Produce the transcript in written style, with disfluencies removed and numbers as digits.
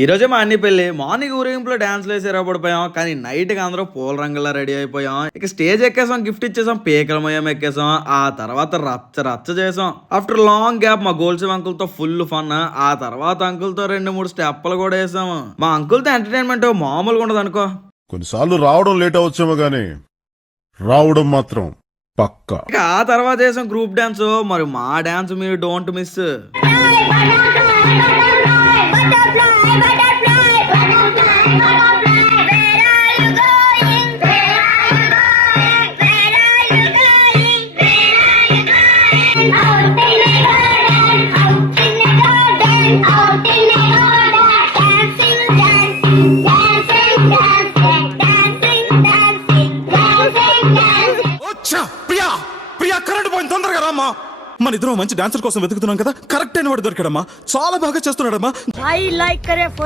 ఈ రోజే మా అన్ని పెళ్లి మార్నింగ్ ఊరేగింపులో డాన్స్లు వేసి పడిపోయాం. కానీ నైట్ కి అందరూ పూల రంగులా రెడీ అయిపోయాం. ఇక స్టేజ్ ఎక్కేసాం, గిఫ్ట్ ఇచ్చేసాం, పేకలమయం ఎక్కేసాం. ఆ తర్వాత రచ్చ రచ్చ చేసాం. ఆఫ్టర్ లాంగ్ గ్యాప్ మా గోల్సిమ్ అంకుల్ తో ఫుల్ ఫన్. ఆ తర్వాత అంకుల్ తో 2-3 స్టెప్పులు కూడా వేసాము. మా అంకుల్ తో ఎంటర్టైన్మెంట్ మామూలుగా ఉండదు అనుకో. కొన్నిసార్లు రావడం లేట్ అవచ్చేమో గానీ రావడం మాత్రం పక్కా. ఇక ఆ తర్వాత వేసాం గ్రూప్ డాన్స్. మరి మా డాన్స్ మీరు don't miss. Priya Priya current పోయింది, తొందరగా రామ్మా. మన ఇద్దరం మంచి డాన్సర్ కోసం వెతుకుతున్నాం కదా, కరెక్ట్ అయిన వాడు దొరికాడమ్మా. చాలా బాగా చేస్తున్నాడమ్మా.